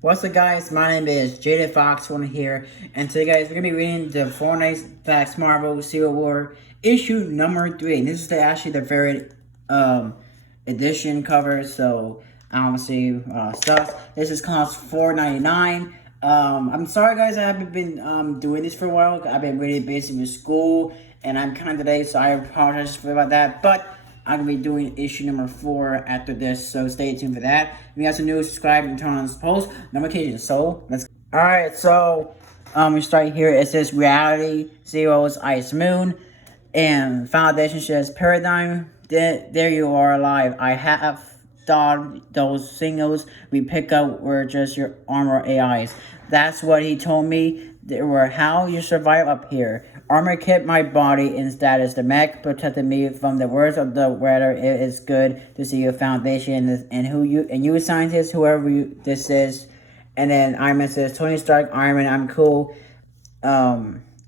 What's up, guys? My name is Jada Fox one here, and today, guys, we're gonna be reading the Fortnite Facts Marvel Civil War issue number 3. And this is actually the very edition cover, so I don't see stuff. This is cost $4.99. I'm sorry, guys, I haven't been doing this for a while. I've been really busy with school, and I'm kind of delayed, so I apologize about that. But I'm going to be doing issue number 4 after this, so stay tuned for that. If you guys are new, subscribe and turn on this post notifications. So, let's. Alright, so, we start here. It says Reality, Zero's Ice Moon, and Foundation says Paradigm. There you are alive. I have thought those signals we pick up were just your armor AIs. That's what he told me. They were how you survive up here. Armor kept my body in status. The mech protected me from the worst of the weather. It is good to see your foundation and you scientists, whoever this is. And then Iron Man says, Tony Stark, Iron Man, I'm cool.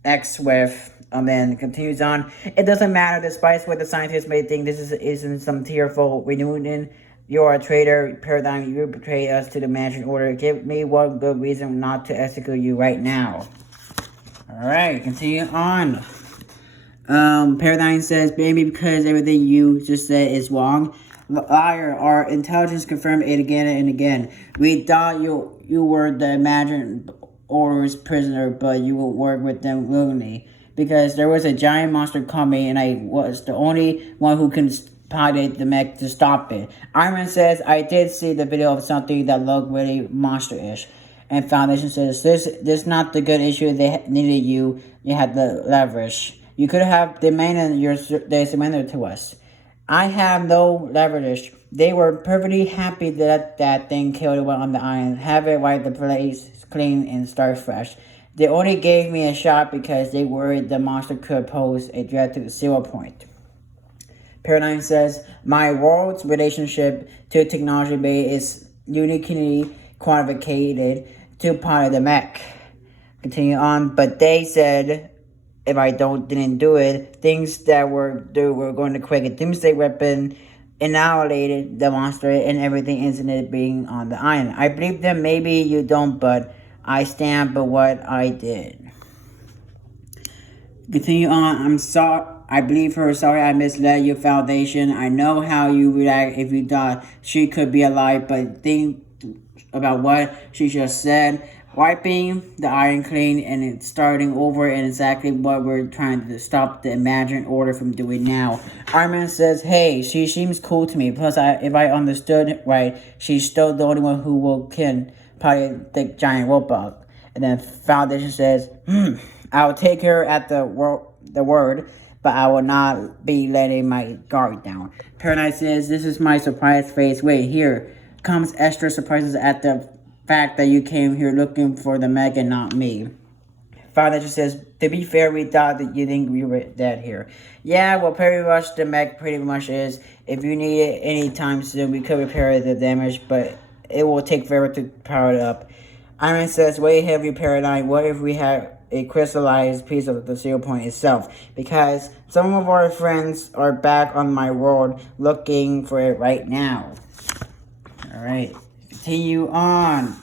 X with, and then continues on. It doesn't matter, despite what the scientists may think. This isn't some tearful reunion. You're a traitor, Paradigm. You betrayed us to the Mansion Order. Give me one good reason not to execute you right now. Alright, continue on. Paradigm says, maybe because everything you just said is wrong. Liar, our intelligence confirmed it again and again. We thought you were the imagined Order's prisoner, but you will work with them willingly. Because there was a giant monster coming, and I was the only one who can pilot the mech to stop it. Iron Man says, I did see the video of something that looked really monster-ish. And Foundation says, this not the good issue. They needed you. You had the leverage. You could have demanded they surrender to us. I have no leverage. They were perfectly happy that that thing killed one on the island. Have it wipe the place clean and start fresh. They only gave me a shot because they worried the monster could pose a threat to the 0 point. Paradigm says, my world's relationship to technology is uniquely qualified to pilot the mech. Continue on, but they said if I didn't do it, things that were going to create a doomsday weapon, annihilated the monster and everything incident being on the island. I believe them, maybe you don't, but I stand by what I did. Continue on, I'm sorry. I believe her. Sorry I misled your foundation. I know how you react if you thought she could be alive, but think about what she just said. Wiping the iron clean and it's starting over and exactly what we're trying to stop the imagined order from doing now. Iron Man says, hey, she seems cool to me. Plus, if I understood right, she's still the only one who can pilot the giant robot. And then Foundation says, I'll take her at the word, but I will not be letting my guard down. Paradise says, this is my surprise face. Wait, here comes extra surprises at the fact that you came here looking for the mech and not me. Foundation says, to be fair, we thought that you think we were dead here. Yeah, well, pretty much the mech pretty much is. If you need it anytime soon, we could repair the damage, but it will take forever to power it up. Iron Man says, wait, heavy Paradigm, what if we had a crystallized piece of the 0 point itself? Because some of our friends are back on my world looking for it right now. Alright, continue on.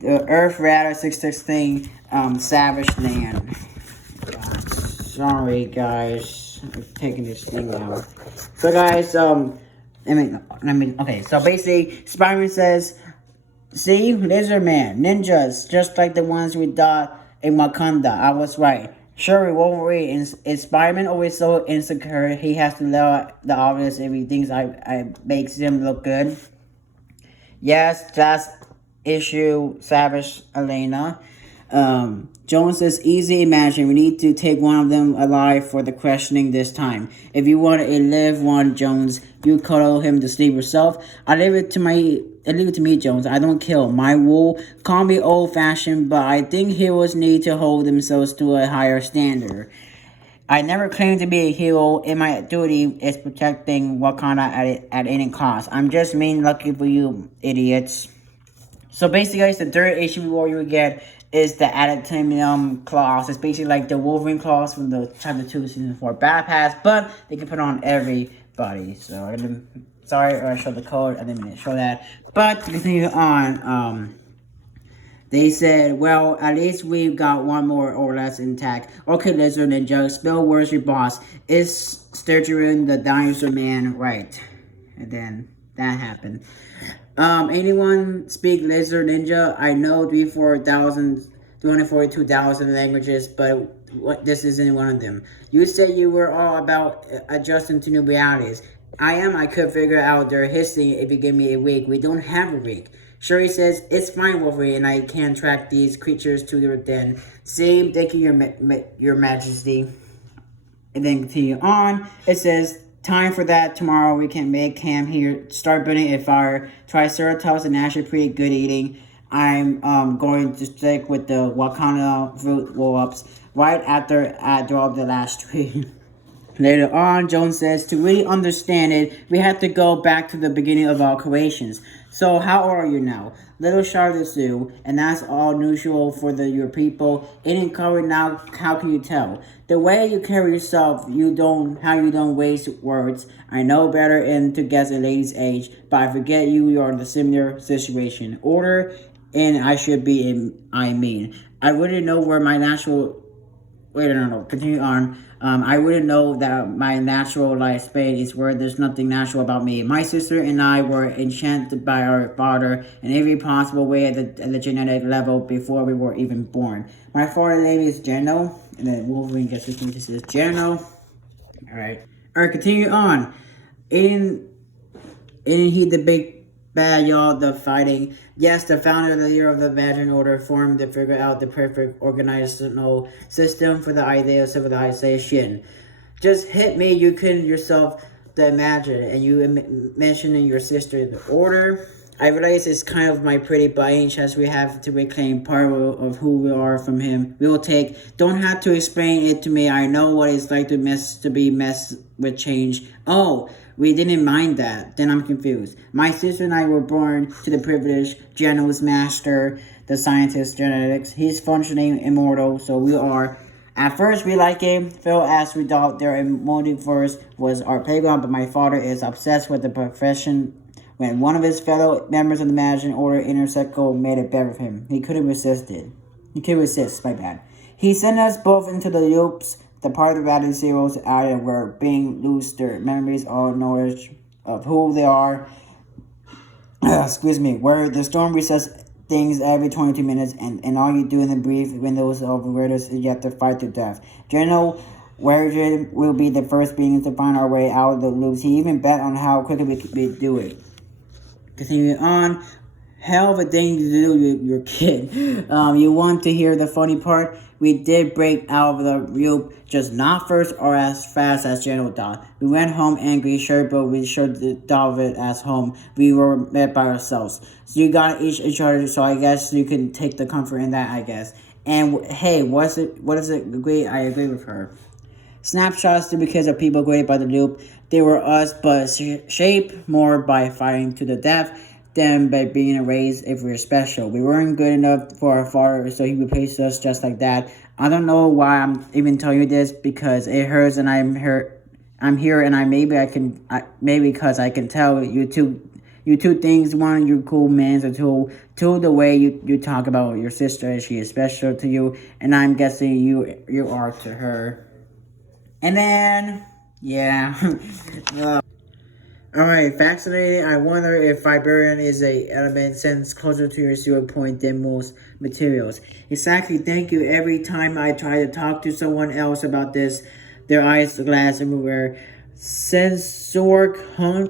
The Earth Radar 616 Savage Land. Sorry guys, I'm taking this thing out. So guys, okay, so basically Spider-Man says, see, Lizard Man, ninjas, just like the ones we thought in Wakanda. I was right. Sure, Wolverine is Spider-Man always so insecure. He has to let the obvious if he thinks I makes him look good. Yes, that's issue Savage Elena. Jones says, easy imagine. We need to take one of them alive for the questioning this time. If you want a live one, Jones, you cuddle him to sleep yourself. I leave it to me, Jones. I don't kill. My wool. Call me old-fashioned, but I think heroes need to hold themselves to a higher standard. I never claimed to be a hero, and my duty is protecting Wakanda at any cost. I'm just mean lucky for you, idiots. So basically, guys, the third issue war you would get is the adamantium claws. It's basically like the Wolverine claws from the Chapter 2 Season 4 Battle Pass, but they can put on everybody. So Sorry, I showed the code. I didn't mean to show that. But to continue on, they said, well, at least we've got one more or less intact. Okay, Lizard Ninja, spell words your boss. Is Sturgeon the dinosaur man right? And then that happened. Anyone speak Lizard Ninja? I know 242,000 languages, but this isn't one of them. You said you were all about adjusting to new realities. I could figure out their history if you give me a week. We don't have a week. Shuri says, it's fine, Wolverine, and I can track these creatures to their den. Same, thank you, your majesty. And then continue on. It says, time for that. Tomorrow we can make camp here. Start building a fire. Triceratops and actually pretty good eating. I'm going to stick with the Wakanda fruit roll-ups right after I drop the last tree. Later on, Jones says, to really understand it, we have to go back to the beginning of our creations. So, how old are you now? Little Charlotte Sue, and that's all unusual for your people. Ain't covered now, how can you tell? The way you carry yourself, how you don't waste words. I know better and to guess a lady's age, but I forget you are in a similar situation. Order, and I should be I wouldn't know where my natural... Wait, no. Continue on. I wouldn't know that my natural lifespan is where there's nothing natural about me. My sister and I were enchanted by our father in every possible way at the genetic level before we were even born. My father's name is Geno, and then Wolverine gets his name. This is Geno. Alright, continue on. Isn't he the big bad, y'all, the fighting? Yes, the founder of the Year of the Imagined Order formed to figure out the perfect organizational system for the idea of civilization. Just hit me, you couldn't yourself the imagine, and you mentioning your sister, the Order. I realize it's kind of my pretty, but any chance we have to reclaim part of who we are from him, we will take. Don't have to explain it to me. I know what it's like to be messed with change. Oh, we didn't mind that. Then I'm confused. My sister and I were born to the privileged Geno's master, the scientist genetics. He's functioning immortal, so we are. At first, we like him. Phil asked we thought their multiverse was our playground, but my father is obsessed with the profession. When one of his fellow members of the Imagined Order Interceptor made it better for him, he couldn't resist it. He couldn't resist, my bad. He sent us both into the loops, the part of the reality zeros out and where being lose their memories or knowledge of who they are. Excuse me, where the storm resets things every 22 minutes and all you do in the brief windows of awareness is you have to fight to death. General Warrior will be the first being to find our way out of the loops. He even bet on how quickly we could do it. Continuing on, hell of a thing to do with your kid. You want to hear the funny part? We did break out of the loop, just not first or as fast as General thought. We went home angry, sure, but we sure thought of it as home. We were met by ourselves. So you got each other, so I guess you can take the comfort in that, I guess. And hey, what is it? Agree? I agree with her. Snapshots to because of people graded by the loop. They were us, but shaped more by fighting to the death than by being erased if we were special. We weren't good enough for our father, so he replaced us just like that. I don't know why I'm even telling you this because it hurts, and I'm here, and maybe because I can tell you two things. One, you're cool man, so two, the way you talk about your sister, she is special to you, and I'm guessing you are to her. And then, yeah. Alright, fascinating. I wonder if Vibration is a element since closer to your 0 point than most materials. Exactly, thank you. Every time I try to talk to someone else about this, their eyes glass everywhere. Sensoric, huh?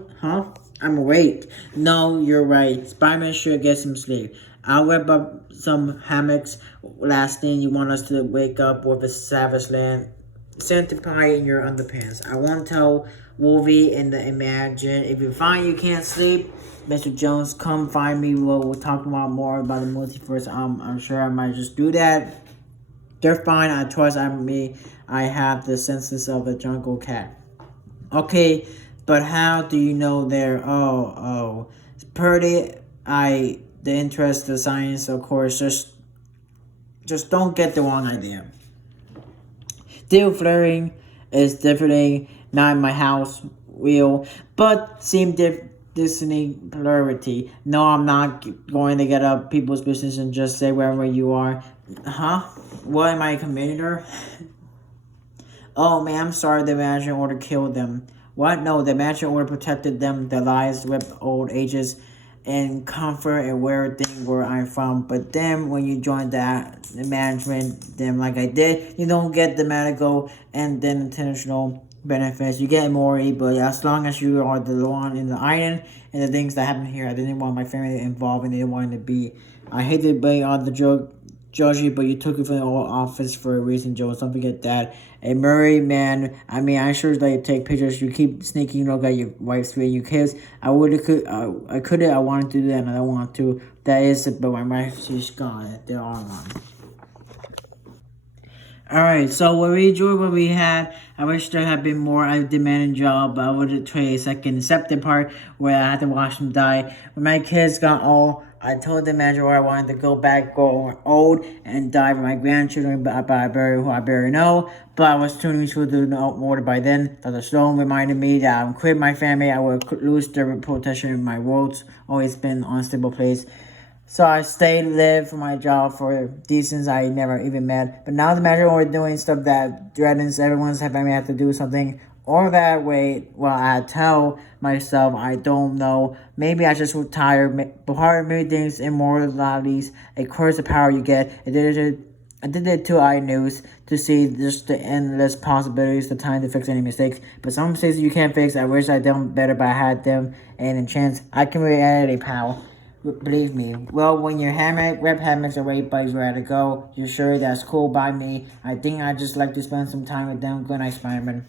I'm awake. No, you're right. Spider-Man should get some sleep. I'll whip up some hammocks. Last thing, you want us to wake up with a savage land centipede in your underpants. I won't tell Wolvie in the Imagine. If you find you can't sleep, Mr. Jones, come find me. We'll talk about more about the multiverse. I'm sure I might just do that. They're fine. I trust me. I have the senses of a jungle cat. Okay, but how do you know they're... Oh. It's pretty... the interest of science, of course. Just don't get the wrong idea. Still flaring is definitely not in my house. real, but seem Disney polarity. No, I'm not going to get up people's business and just say wherever you are. Huh? What, am I a commander? Oh man, I'm sorry the management order killed them. What? No, the management order protected them, their lives with old ages and comfort and where thing where I'm from. But then when you join the management, then like I did, you don't get the medical and then intentional benefits. You get more, but as long as you are the one in the island and the things that happen here, I didn't want my family involved and didn't want it to be. I hate to be on the joke Joji, but you took it from the old office for a reason, Joe. Don't forget that. A married man, I mean, I sure that you take pictures. You keep sneaking look at your wife's face, you kids. I couldn't. I wanted to do that, and I don't want to. That is it, but my wife, she's gone. They're all gone. Alright, so we enjoyed what we had. I wish there had been more. I demanded job, but I would trade a second. Except the part where I had to watch them die. When my kids got old, I told the manager where I wanted to go back, go old, and die with my grandchildren, but I barely know. But I was tuning to the order by then. Dr. Stone reminded me that I would quit my family. I would lose the protection in my world's always been an unstable place. So I stayed, lived for my job for decents I never even met. But now the manager we're doing stuff that threatens everyone's family have to do something or that way. Well, I tell myself I don't know. Maybe I just was tired. But part of me thinks immortalities, a curse of power you get. I did it to iNews to see just the endless possibilities, the time to fix any mistakes. But some mistakes you can't fix. I wish I'd done better, but I had them and a chance. I can reality, pal. Believe me. Well, when your rep hammocks are ready, buddies ready to go. You're sure that's cool by me. I think I'd just like to spend some time with them. Good night, Spider-Man.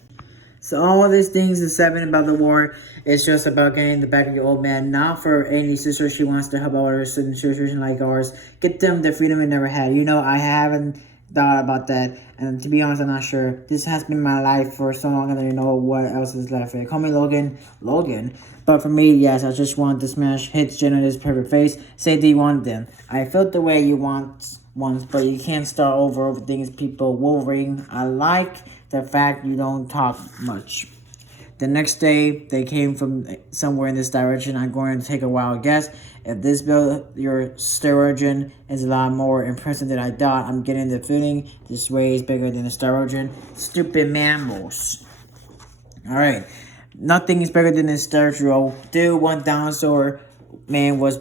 So all of these things in 7 about the war is just about getting the back of your old man. Not for any sister she wants to help others in a situation like ours. Get them the freedom we never had. You know, I haven't thought about that. And to be honest, I'm not sure. This has been my life for so long and I don't know what else is left. Call me Logan. Logan. But for me, yes, I just want to smash hits Jenna's perfect face. Say do you want them. I felt the way you want once, but you can't start over things people Wolverine. I like the fact you don't talk much. The next day, they came from somewhere in this direction. I'm going to take a wild guess. If this build your sterogen is a lot more impressive than I thought, I'm getting the feeling this way is bigger than the sterogen. Stupid mammals. Alright. Nothing is bigger than this stereo. Dude, one dinosaur man was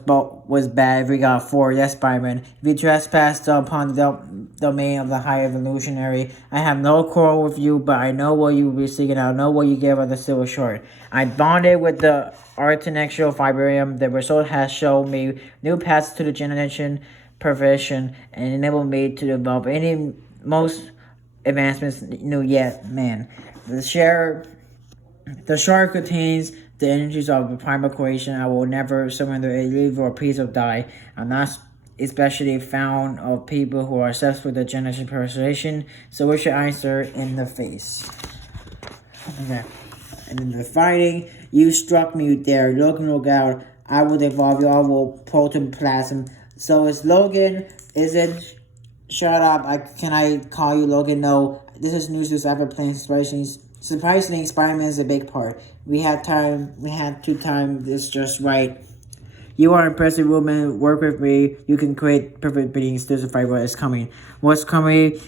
bad. We got 4. Yes, Spider-Man. If you trespassed upon the domain of the high evolutionary, I have no quarrel with you, but I know what you were seeking out. I know what you gave us the silver short. I bonded with the artificial vibranium. The result has shown me new paths to the generation perfection and enabled me to develop any most advancements new yet, man. The shard contains the energies of a primal creation. I will never surrender a leaf or a piece of die. I'm not especially found of people who are obsessed with the generation persuasion. So we should answer in the face. Okay. And in the fighting, you struck me there. Look out. I will evolve you. I will protoplasm. So it's Logan. Is it? Shut up. Can I call you Logan? No. This is news to ever playing inspirations. Surprisingly, Spider-Man is a big part. We had to time this just right. You are an impressive woman. Work with me. You can create perfect beings to fight what is coming. What's coming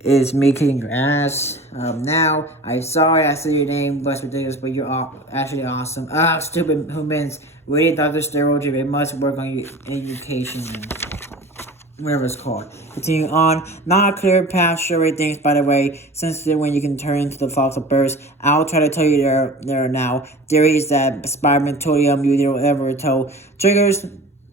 is me kicking your ass. Now, I'm sorry I said your name was ridiculous, but you're actually awesome. Stupid humans. Really, Dr. Steroid, it must work on your education. Whatever it's called. Continuing on, not a clear path, sure things, by the way, since then when you can turn into the fox of birds, I'll try to tell you there now. Theory is that Spider-Man Tolium you don't ever tell triggers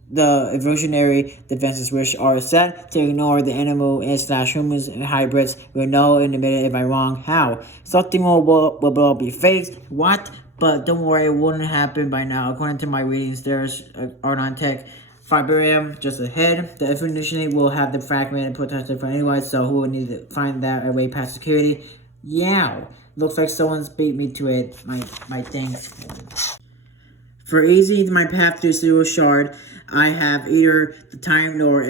the evolutionary defenses which are set to ignore the animal and slash humans and hybrids. We'll know in a minute if I'm wrong. How? Something will blow up your face. What? But don't worry, it wouldn't happen by now. According to my readings, there's art on tech. Vibranium just ahead. The evolution will have the fragment and protected for anyone, so who would need to find that away past security? Yeah. Looks like someone's beat me to it. My thanks. For easing my path to Zero Shard, I have either the time nor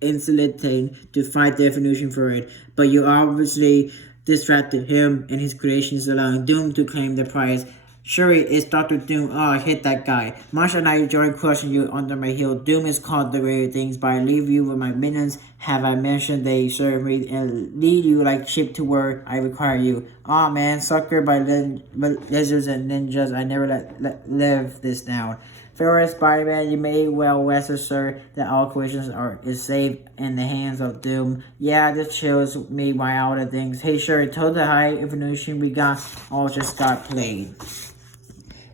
insulating to fight the evolution for it. But you obviously distracted him and his creations, allowing Doom to claim the prize. Shuri, it's Dr. Doom. Oh, I hit that guy. Marshall and I enjoy crushing you under my heel. Doom is called the greater things, but I leave you with my minions. Have I mentioned they serve me and lead you like sheep to where I require you? Aw, man, sucker by lizards and ninjas. I never let live this down. Farewell, Spider-Man, you may well rest assured that all creations is safe in the hands of Doom. Yeah, this chills me by all the things. Hey, sure, told the high information we got all just got played.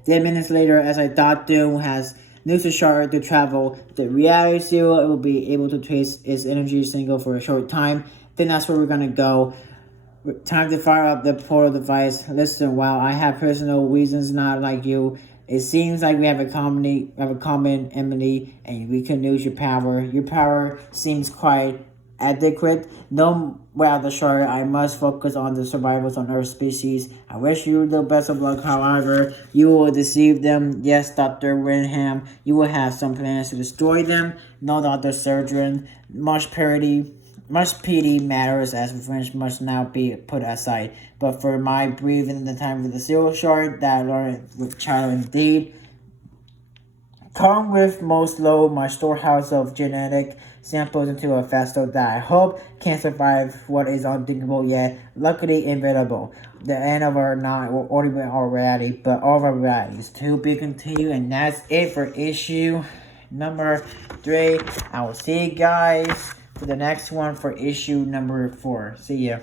10 minutes later, as I thought Doom has news to shard to travel, the reality seal will be able to trace its energy signal for a short time. Then that's where we're gonna go. Time to fire up the portal device. Listen, while I have personal reasons not like you, it seems like we have a common enemy, and we can use your power. Your power seems quite adequate. No, without the shard, I must focus on the survivors on Earth species. I wish you the best of luck, however. You will deceive them. Yes, Dr. Winham, you will have some plans to destroy them. No, Dr. Surgeon. Much pity matters as revenge must now be put aside. But for my breathing the time of the zero shard that I learned with child indeed. Come with most load my storehouse of genetic samples into a vessel that I hope can survive what is unthinkable yet luckily inevitable. The end of our not already, but all of our varieties to be continued, and that's it for issue number 3. I will see you guys for the next one for issue number 4. See ya.